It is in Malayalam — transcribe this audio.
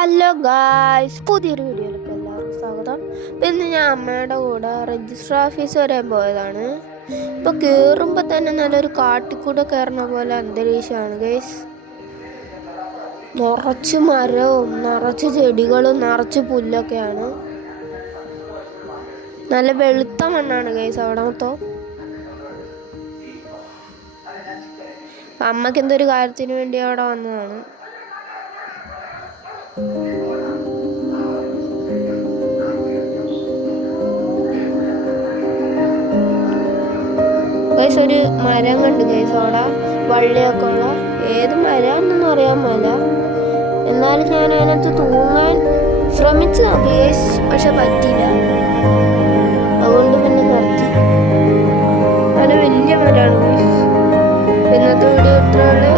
ഹലോ ഗായ്സ് പുതിയൊരു വീഡിയോയിലേക്ക് എല്ലാവർക്കും സ്വാഗതം. പിന്നെ ഞാൻ അമ്മയുടെ കൂടെ രജിസ്റ്റർ ഓഫീസ് വരെ പോയതാണ്. ഇപ്പോൾ കയറുമ്പോൾ തന്നെ നല്ലൊരു കാട്ടിക്കൂടെ കയറുന്ന പോലെ അന്തരീക്ഷമാണ് ഗൈസ് നിറച്ച് മരവും നിറച്ച് ചെടികളും നിറച്ച് പുല്ലൊക്കെയാണ്. നല്ല വെളുത്ത മണ്ണാണ് ഗൈസ് അവിടെ മൊത്തം. അമ്മയ്ക്ക് എന്തൊരു കാര്യത്തിന് വേണ്ടി അവിടെ വന്നതാണ്. ഗൈസ് ഒരു മരം കണ്ട് ഗൈസ് അവിടെ വള്ളിയൊക്കെ ഉള്ള ഏത് മരമാണെന്നൊന്നും അറിയാൻ മേല എന്നാലും ഞാൻ അതിനകത്ത് തൂങ്ങാൻ ശ്രമിച്ചു നോക്കി ഗൈസ് പക്ഷെ പറ്റിയില്ല. അതുകൊണ്ട് പിന്നെ നിർത്തി. നല്ല വലിയ മരമാണ് ഗൈസ് ഇന്നത്തെ വീഡിയോ ഇത്രയുള്ളൂ